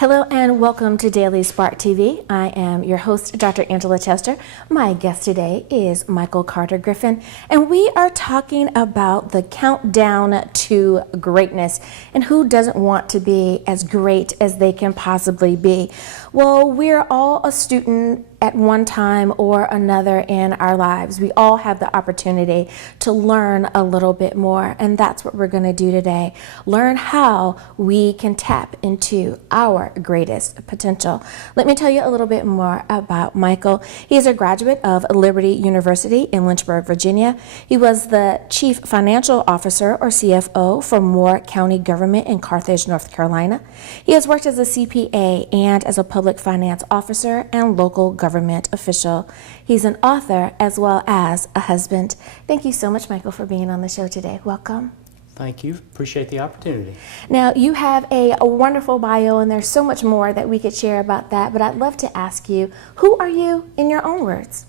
Hello and welcome to Daily Spark TV. I am your host, Dr. Angela Chester. My guest today is Michael Carter Griffin, and we are talking about the countdown to greatness and who doesn't want to be as great as they can possibly be. Well, we're all a student at one time or another in our lives. We all have the opportunity to learn a little bit more, and that's what we're going to do today. Learn how we can tap into our greatest potential. Let me tell you a little bit more about Michael. He is a graduate of Liberty University in Lynchburg, Virginia. He was the Chief Financial Officer, or CFO, for Moore County Government in Carthage, North Carolina. He has worked as a CPA and as a public finance officer and local government official. He's an author as well as a husband. Thank you so much, Michael, for being on the show today. Welcome. Thank you. Appreciate the opportunity. Now, you have a wonderful bio, and there's so much more that we could share about that, but I'd love to ask you, who are you in your own words?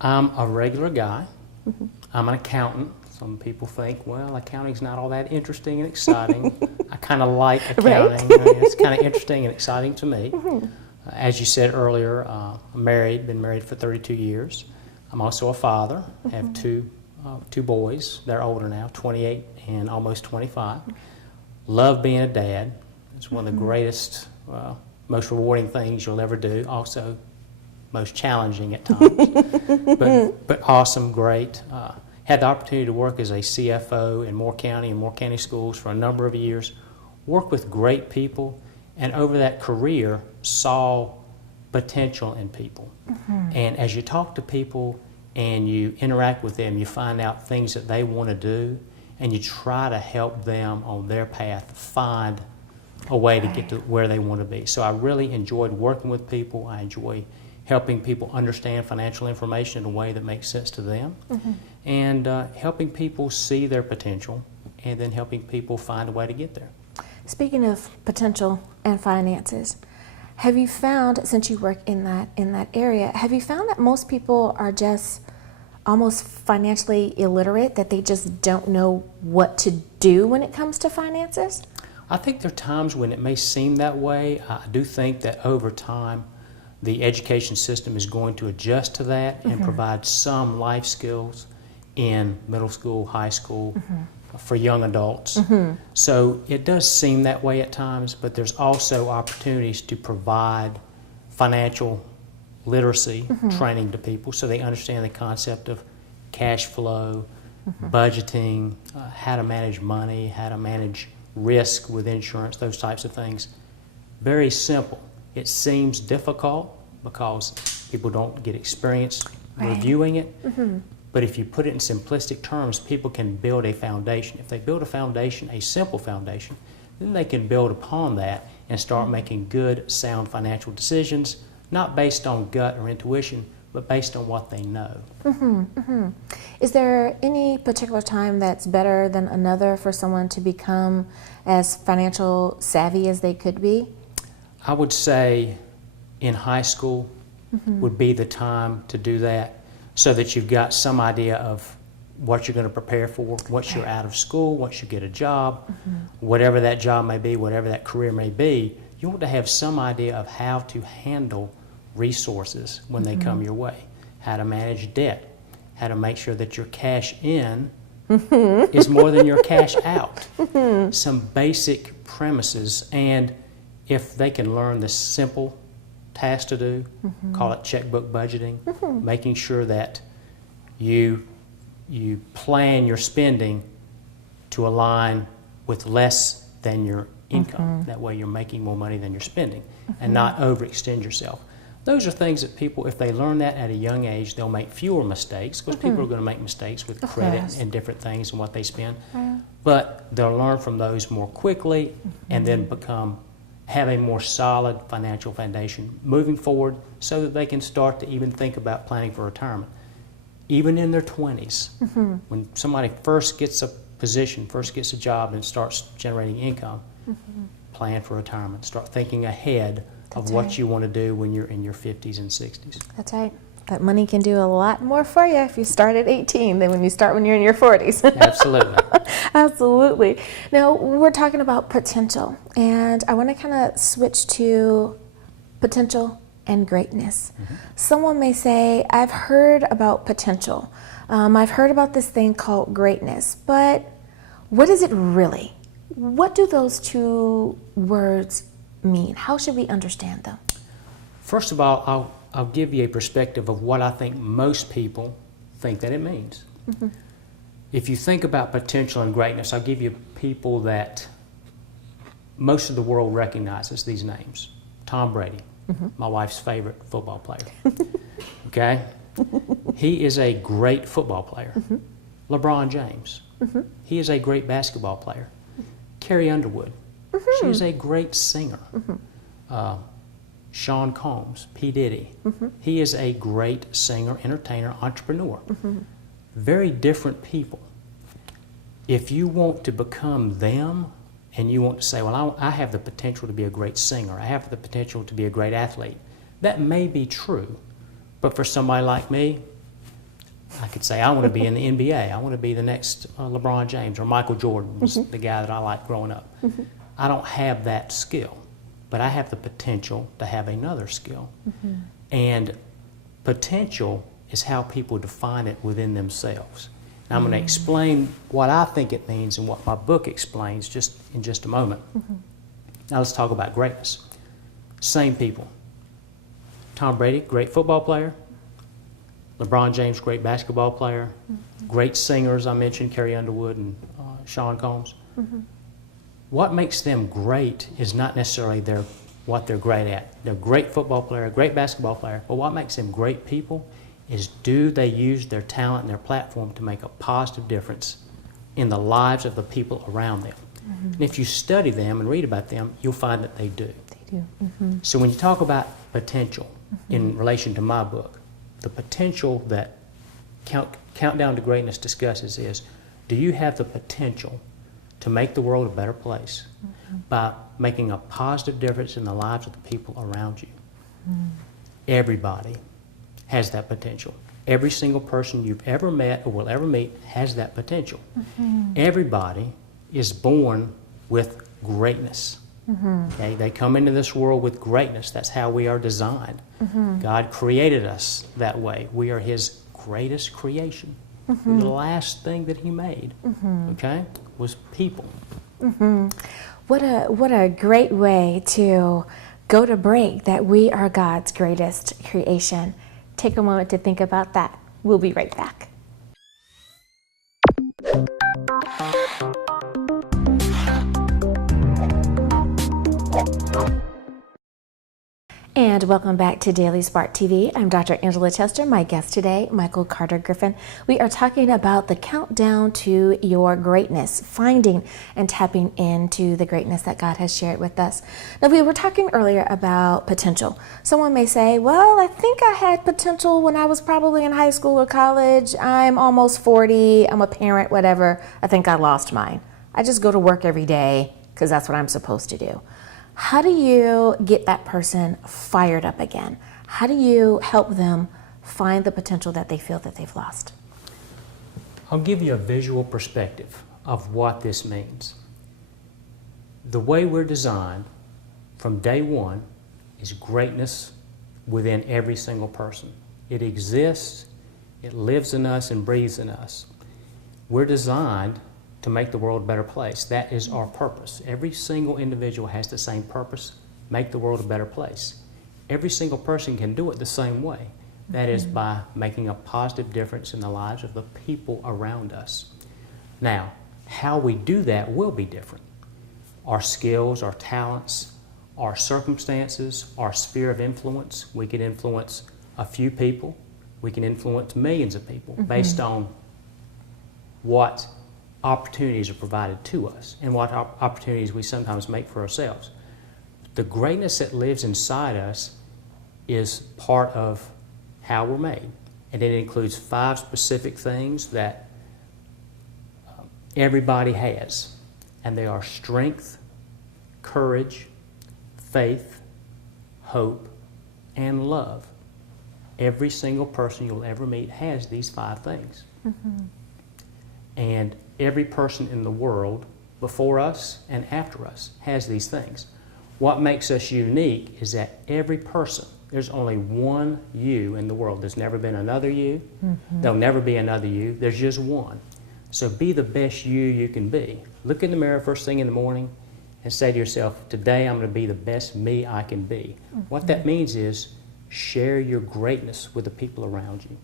I'm a regular guy. I'm an accountant. Some people think, well, accounting's not all that interesting and exciting. I kind of like accounting. Right? It's kind of interesting and exciting to me. As you said earlier, I'm married, been married for 32 years. I'm also a father. I have two boys. They're older now, 28 and almost 25. Love being a dad. It's one of the greatest, most rewarding things you'll ever do. Also, most challenging at times, but awesome, great. Had the opportunity to work as a CFO in Moore County and Moore County schools for a number of years, worked with great people, and over that career saw potential in people. And as you talk to people and you interact with them, you find out things that they want to do, and you try to help them on their path find a way to get to where they want to be. So I really enjoyed working with people. I enjoy helping people understand financial information in a way that makes sense to them, and helping people see their potential, and then helping people find a way to get there. Speaking of potential and finances, have you found, since you work in that area, have you found that most people are just almost financially illiterate, that they just don't know what to do when it comes to finances? I think there are times when it may seem that way. I do think that over time, the education system is going to adjust to that and provide some life skills in middle school, high school, for young adults. So it does seem that way at times, but there's also opportunities to provide financial literacy training to people so they understand the concept of cash flow, budgeting, how to manage money, how to manage risk with insurance, those types of things. Very simple. It seems difficult because people don't get experience reviewing it, but if you put it in simplistic terms, people can build a foundation. If they build a foundation, a simple foundation, then they can build upon that and start making good, sound financial decisions, not based on gut or intuition, but based on what they know. Is there any particular time that's better than another for someone to become as financial savvy as they could be? I would say in high school would be the time to do that, so that you've got some idea of what you're going to prepare for once you're out of school, once you get a job, whatever that job may be, whatever that career may be. You want to have some idea of how to handle resources when they come your way, how to manage debt, how to make sure that your cash in is more than your cash out. Some basic premises, and if they can learn the simple task to do, call it checkbook budgeting, making sure that you plan your spending to align with less than your income. That way you're making more money than you're spending, and not overextend yourself. Those are things that people, if they learn that at a young age, they'll make fewer mistakes, because people are going to make mistakes with credit and different things and what they spend. But they'll learn from those more quickly and then have a more solid financial foundation moving forward, so that they can start to even think about planning for retirement. Even in their 20s, when somebody first gets a position, first gets a job and starts generating income, plan for retirement. Start thinking ahead of what you want to do when you're in your 50s and 60s. That's right. that money can do a lot more for you if you start at 18 than when you start when you're in your 40s. Absolutely. Absolutely. Now, we're talking about potential, and I want to kind of switch to potential and greatness. Someone may say, I've heard about potential. I've heard about this thing called greatness, but what is it really? What do those two words mean? How should we understand them? First of all, I'll give you a perspective of what I think most people think that it means. If you think about potential and greatness, I'll give you people that most of the world recognizes these names. Tom Brady, my wife's favorite football player. Okay? He is a great football player. LeBron James, he is a great basketball player. Carrie Underwood, she is a great singer. Sean Combs, P. Diddy, he is a great singer, entertainer, entrepreneur. Very different people. If you want to become them and you want to say, well, I have the potential to be a great singer, I have the potential to be a great athlete, that may be true. But for somebody like me, I could say I want to be in the NBA. I want to be the next LeBron James, or Michael Jordan was the guy that I liked growing up. I don't have that skill, but I have the potential to have another skill. And potential is how people define it within themselves. Now I'm going to explain what I think it means and what my book explains in just a moment. Now let's talk about greatness. Same people. Tom Brady, great football player. LeBron James, great basketball player. Great singers, I mentioned Carrie Underwood and Sean Combs. What makes them great is not necessarily what they're great at. They're a great football player, a great basketball player, but what makes them great people is, do they use their talent and their platform to make a positive difference in the lives of the people around them? And if you study them and read about them, you'll find that they do. They do. So when you talk about potential in relation to my book, the potential that Countdown to Greatness discusses is, do you have the potential to make the world a better place by making a positive difference in the lives of the people around you? Everybody has that potential. Every single person you've ever met or will ever meet has that potential. Everybody is born with greatness. Okay? They come into this world with greatness. That's how we are designed. God created us that way. We are His greatest creation. The last thing that He made, okay, was people. What a great way to go to break, that we are God's greatest creation. Take a moment to think about that. We'll be right back. And welcome back to Daily Spark TV. I'm Dr. Angela Chester. My guest today, Michael Carter Griffin. We are talking about the countdown to your greatness, finding and tapping into the greatness that God has shared with us. Now, we were talking earlier about potential. Someone may say, well, I think I had potential when I was probably in high school or college. I'm almost 40. I'm a parent, whatever. I think I lost mine. I just go to work every day because that's what I'm supposed to do. How do you get that person fired up again? How do you help them find the potential that they feel that they've lost? I'll give you a visual perspective of what this means. The way we're designed from day one is greatness within every single person. It exists, it lives in us and breathes in us. We're designed to make the world a better place. That is our purpose. Every single individual has the same purpose: make the world a better place. Every single person can do it the same way. That is by making a positive difference in the lives of the people around us. Now, how we do that will be different. Our skills, our talents, our circumstances, our sphere of influence. We can influence a few people. We can influence millions of people based on what opportunities are provided to us and what opportunities we sometimes make for ourselves. The greatness that lives inside us is part of how we're made, and it includes 5 specific things that everybody has, and they are strength, courage, faith, hope, and love. Every single person you'll ever meet has these 5 things. And every person in the world, before us and after us, has these things. What makes us unique is that every person, there's only one you in the world. There's never been another you. There'll never be another you. There's just one. So be the best you can be. Look in the mirror first thing in the morning and say to yourself, today I'm going to be the best me I can be. What that means is share your greatness with the people around you.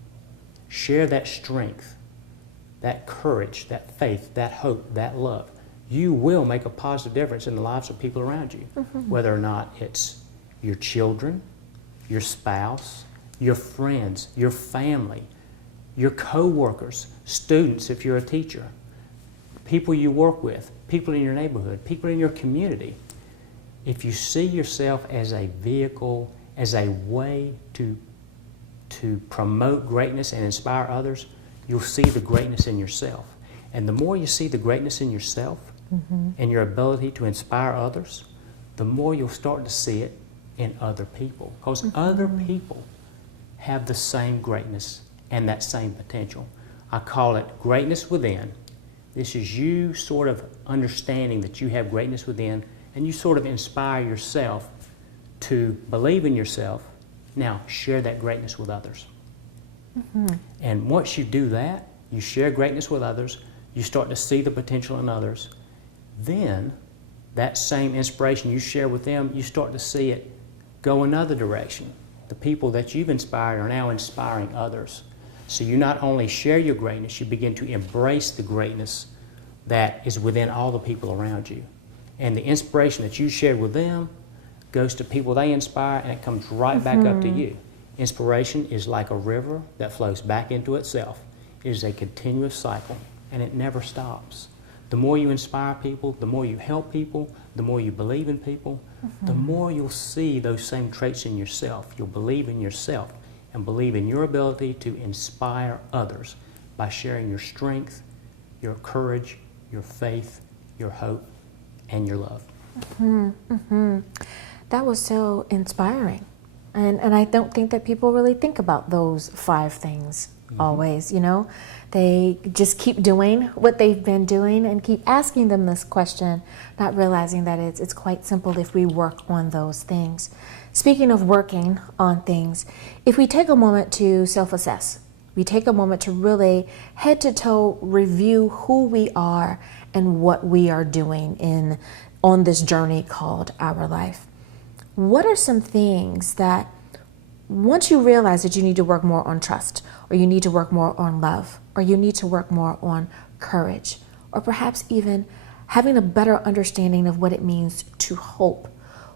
Share that strength, that courage, that faith, that hope, that love. You will make a positive difference in the lives of people around you, whether or not it's your children, your spouse, your friends, your family, your co-workers, students if you're a teacher, people you work with, people in your neighborhood, people in your community. If you see yourself as a vehicle, as a way to promote greatness and inspire others, you'll see the greatness in yourself. And the more you see the greatness in yourself and your ability to inspire others, the more you'll start to see it in other people. Because other people have the same greatness and that same potential. I call it greatness within. This is you sort of understanding that you have greatness within, and you sort of inspire yourself to believe in yourself. Now share that greatness with others. And once you do that, you share greatness with others, you start to see the potential in others, then that same inspiration you share with them, you start to see it go another direction. The people that you've inspired are now inspiring others. So you not only share your greatness, you begin to embrace the greatness that is within all the people around you. And the inspiration that you shared with them goes to people they inspire, and it comes right back up to you. Inspiration is like a river that flows back into itself. It is a continuous cycle, and it never stops. The more you inspire people, the more you help people, the more you believe in people, the more you'll see those same traits in yourself. You'll believe in yourself and believe in your ability to inspire others by sharing your strength, your courage, your faith, your hope, and your love. That was so inspiring. And I don't think that people really think about those 5 things always, you know. They just keep doing what they've been doing and keep asking them this question, not realizing that it's quite simple if we work on those things. Speaking of working on things, if we take a moment to self-assess, we take a moment to really head to toe review who we are and what we are doing on this journey called our life. What are some things that once you realize that you need to work more on trust, or you need to work more on love, or you need to work more on courage, or perhaps even having a better understanding of what it means to hope,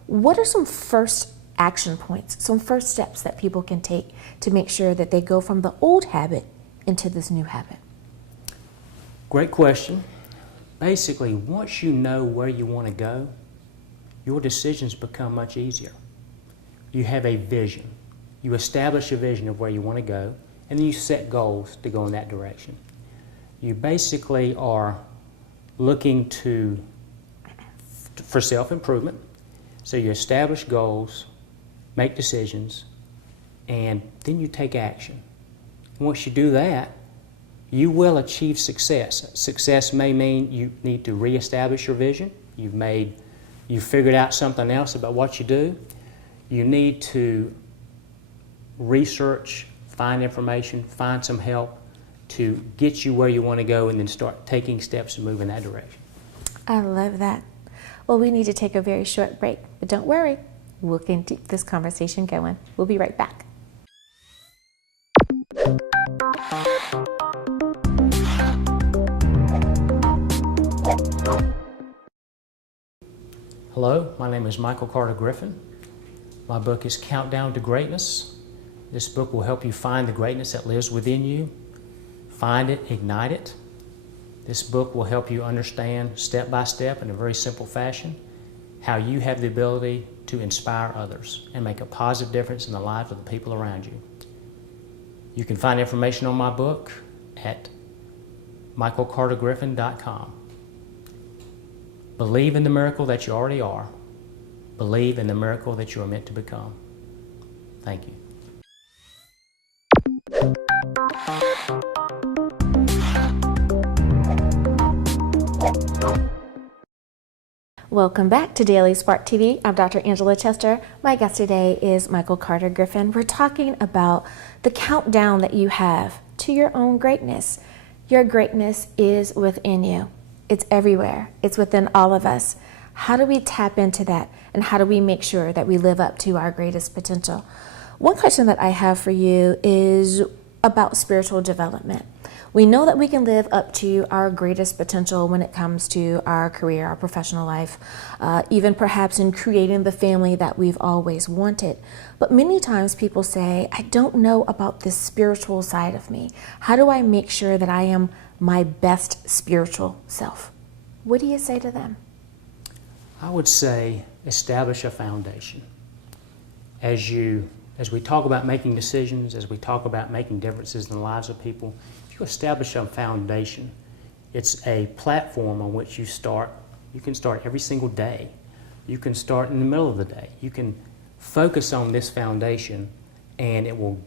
what are some first action points, some first steps that people can take to make sure that they go from the old habit into this new habit? Great question. Basically, once you know where you want to go, your decisions become much easier. You have a vision. You establish a vision of where you want to go, and then you set goals to go in that direction. You basically are looking for self-improvement. So you establish goals, make decisions, and then you take action. Once you do that, you will achieve success. Success may mean you need to reestablish your vision. You've figured out something else about what you do. You need to research, find information, find some help to get you where you want to go, and then start taking steps to move in that direction. I love that. Well, we need to take a very short break, but don't worry, we'll keep this conversation going. We'll be right back. Hello, my name is Michael Carter Griffin. My book is Countdown to Greatness. This book will help you find the greatness that lives within you, find it, ignite it. This book will help you understand step by step in a very simple fashion how you have the ability to inspire others and make a positive difference in the lives of the people around you. You can find information on my book at michaelcartergriffin.com. Believe in the miracle that you already are. Believe in the miracle that you are meant to become. Thank you. Welcome back to Daily Spark TV. I'm Dr. Angela Chester. My guest today is Michael Carter Griffin. We're talking about the countdown that you have to your own greatness. Your greatness is within you. It's everywhere. It's within all of us. How do we tap into that, and how do we make sure that we live up to our greatest potential? One question that I have for you is about spiritual development. We know that we can live up to our greatest potential when it comes to our career, our professional life, even perhaps in creating the family that we've always wanted. But many times people say, I don't know about this spiritual side of me. How do I make sure that I am my best spiritual self? What do you say to them? I would say establish a foundation. As we talk about making decisions, as we talk about making differences in the lives of people, if you establish a foundation, it's a platform on which you start. You can start every single day. You can start in the middle of the day. You can focus on this foundation, and it will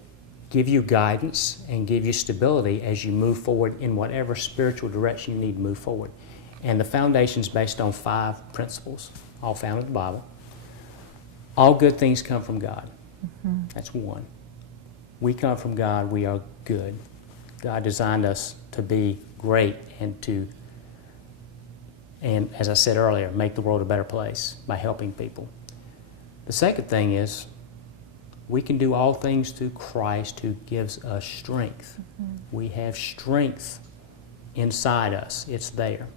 give you guidance and give you stability as you move forward in whatever spiritual direction you need to move forward. And the foundation is based on 5 principles, all found in the Bible. All good things come from God. That's 1. We come from God. We are good. God designed us to be great and as I said earlier, make the world a better place by helping people. The second thing is we can do all things through Christ who gives us strength. We have strength inside us. It's there.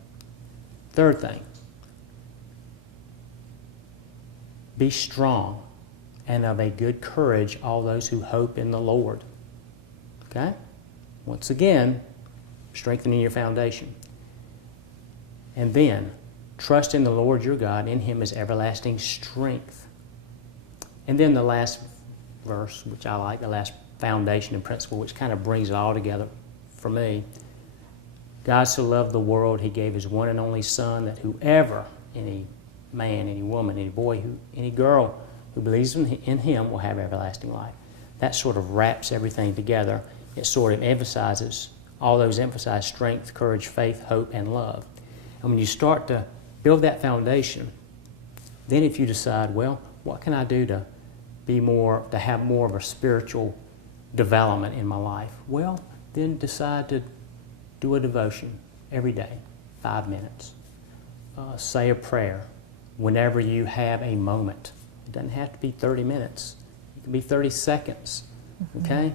Third thing, be strong and of a good courage, all those who hope in the Lord. Okay? Once again, strengthening your foundation. And then, trust in the Lord your God. In Him is everlasting strength. And then the last verse, which I like, the last foundation and principle, which kind of brings it all together for me. God so loved the world, He gave His one and only Son, that whoever, any man, any woman, any boy, any girl who believes in Him will have everlasting life. That sort of wraps everything together. It sort of emphasizes, all those emphasize strength, courage, faith, hope, and love. And when you start to build that foundation, then if you decide, well, what can I do to have more of a spiritual development in my life? Well, then decide to do a devotion every day, 5 minutes. Say a prayer whenever you have a moment. It doesn't have to be 30 minutes. It can be 30 seconds, okay?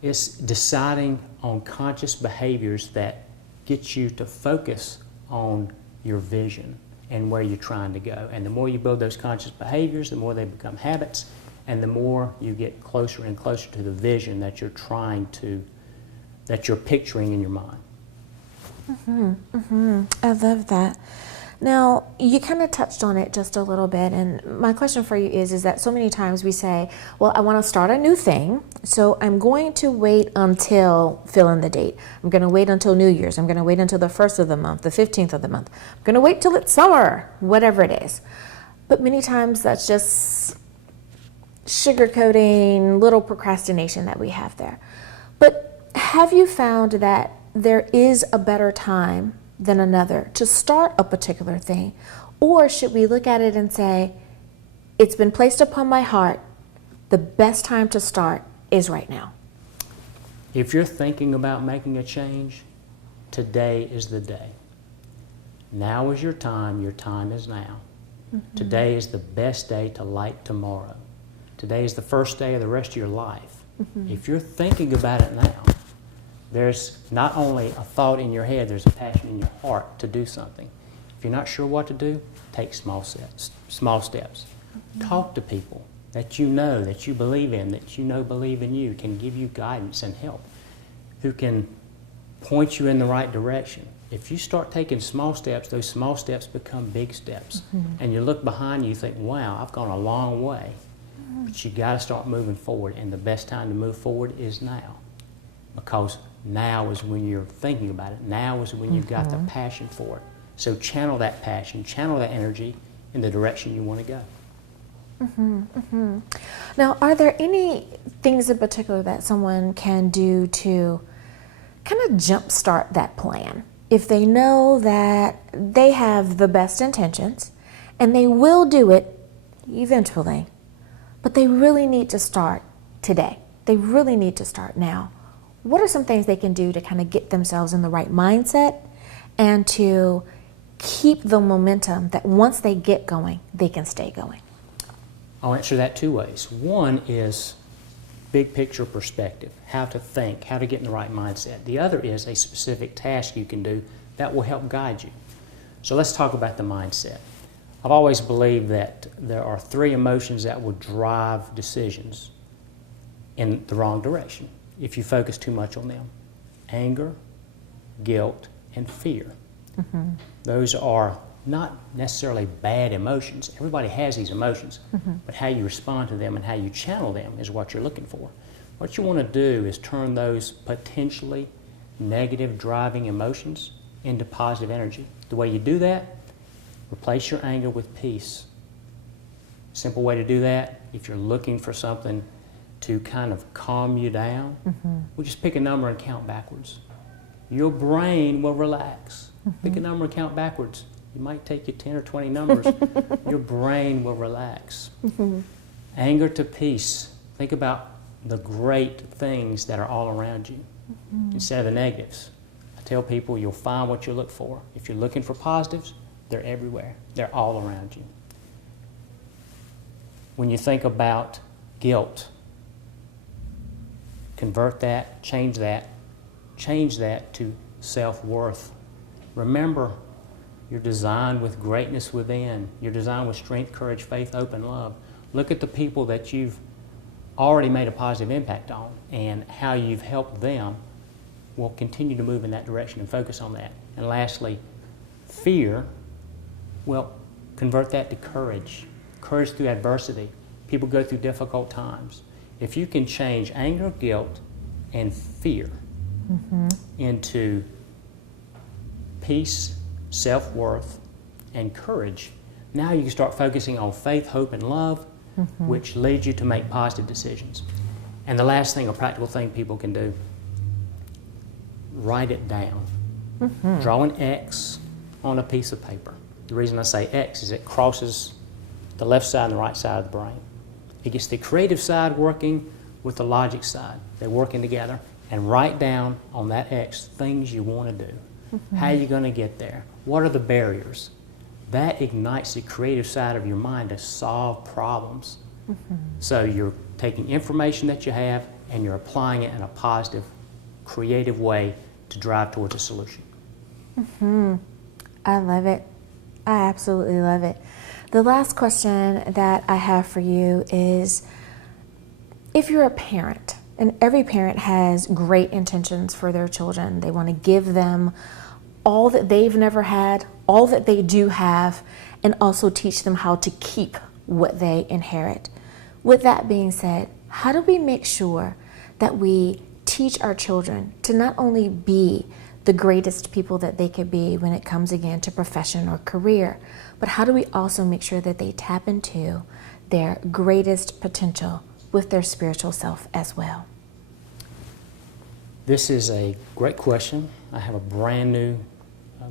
It's deciding on conscious behaviors that get you to focus on your vision and where you're trying to go. And the more you build those conscious behaviors, the more they become habits, and the more you get closer and closer to the vision that you're that you're picturing in your mind. I love that. Now, you kind of touched on it just a little bit, and my question for you is that so many times we say, well, I want to start a new thing, so I'm going to wait until, fill in the date. I'm going to wait until New Year's. I'm going to wait until the 1st of the month, the 15th of the month. I'm going to wait till it's summer, whatever it is. But many times that's just sugarcoating, little procrastination that we have there. But have you found that there is a better time than another to start a particular thing? Or should we look at it and say, it's been placed upon my heart, the best time to start is right now? If you're thinking about making a change, today is the day. Now is your time is now. Today is the best day to light tomorrow. Today is the first day of the rest of your life. If you're thinking about it now, there's not only a thought in your head, there's a passion in your heart to do something. If you're not sure what to do, take small steps. Talk to people that you know, that you believe in, that you know believe in you, can give you guidance and help, who can point you in the right direction. If you start taking small steps, those small steps become big steps. And you look behind you, you think, wow, I've gone a long way. But you got to start moving forward, and the best time to move forward is now. Because now is when you're thinking about it. Now is when you've got the passion for it. So channel that passion, channel that energy in the direction you want to go. Now, are there any things in particular that someone can do to kind of jumpstart that plan? If they know that they have the best intentions, And they will do it eventually, but they really need to start today. They really need to start now. What are some things they can do to kind of get themselves in the right mindset and to keep the momentum that once they get going, they can stay going? I'll answer that two ways. One is big picture perspective, how to think, how to get in the right mindset. The other is a specific task you can do that will help guide you. So let's talk about the mindset. I've always believed that there are three emotions that will drive decisions in the wrong direction if you focus too much on them: anger, guilt, and fear. Those are not necessarily bad emotions. Everybody has these emotions, but how you respond to them and how you channel them is what you're looking for. What you want to do is turn those potentially negative driving emotions into positive energy. The way you do that, replace your anger with peace. Simple way to do that, if you're looking for something to kind of calm you down, well, just pick a number and count backwards. Your brain will relax. Pick a number and count backwards. It might take you 10 or 20 numbers. Your brain will relax. Anger to peace. Think about the great things that are all around you instead of the negatives. I tell people you'll find what you look for. If you're looking for positives, they're everywhere. They're all around you. When you think about guilt, convert that, change that to self-worth. Remember, you're designed with greatness within. You're designed with strength, courage, faith, hope, and love. Look at the people that you've already made a positive impact on and how you've helped them. Will continue to move in that direction and focus on that. And lastly, fear, well, convert that to courage. Courage through adversity. People go through difficult times. If you can change anger, guilt, and fear into peace, self-worth, and courage, now you can start focusing on faith, hope, and love, which leads you to make positive decisions. And the last thing, a practical thing people can do, write it down. Draw an X on a piece of paper. The reason I say X is it crosses the left side and the right side of the brain. It gets the creative side working with the logic side. They're working together. And write down on that X things you want to do. How are you going to get there? What are the barriers? That ignites the creative side of your mind to solve problems. So you're taking information that you have and you're applying it in a positive, creative way to drive towards a solution. I love it. I absolutely love it. The last question that I have for you is, if you're a parent, and every parent has great intentions for their children. They want to give them all that they've never had, all that they do have, and also teach them how to keep what they inherit. With that being said, how do we make sure that we teach our children to not only be the greatest people that they could be when it comes again to profession or career, but how do we also make sure that they tap into their greatest potential with their spiritual self as well? This is a great question. I have a brand new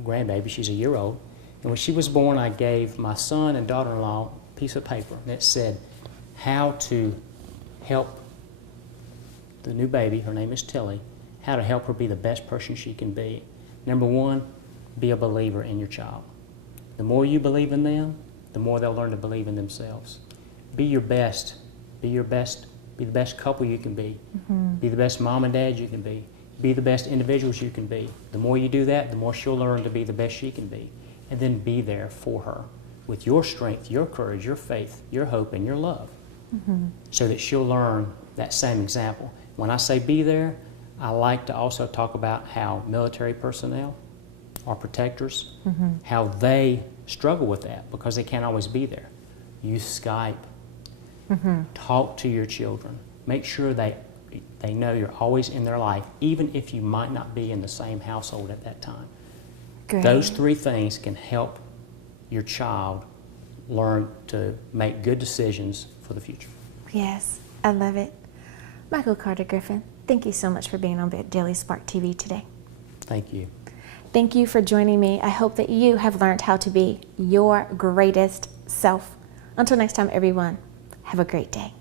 grandbaby. She's a year old. And when she was born, I gave my son and daughter-in-law a piece of paper that said how to help the new baby, her name is Tilly, how to help her be the best person she can be. Number one, be a believer in your child. The more you believe in them, the more they'll learn to believe in themselves. Be your best. Be your best. Be the best couple you can be. Be the best mom and dad you can be. Be the best individuals you can be. The more you do that, the more she'll learn to be the best she can be. And then be there for her with your strength, your courage, your faith, your hope, and your love, so that she'll learn that same example. When I say be there, I like to also talk about how military personnel or protectors, how they struggle with that because they can't always be there. Use Skype. Talk to your children. Make sure they know you're always in their life, even if you might not be in the same household at that time. Great. Those three things can help your child learn to make good decisions for the future. Yes, I love it. Michael Carter Griffin, thank you so much for being on Daily Spark TV today. Thank you. Thank you for joining me. I hope that you have learned how to be your greatest self. Until next time, everyone, have a great day.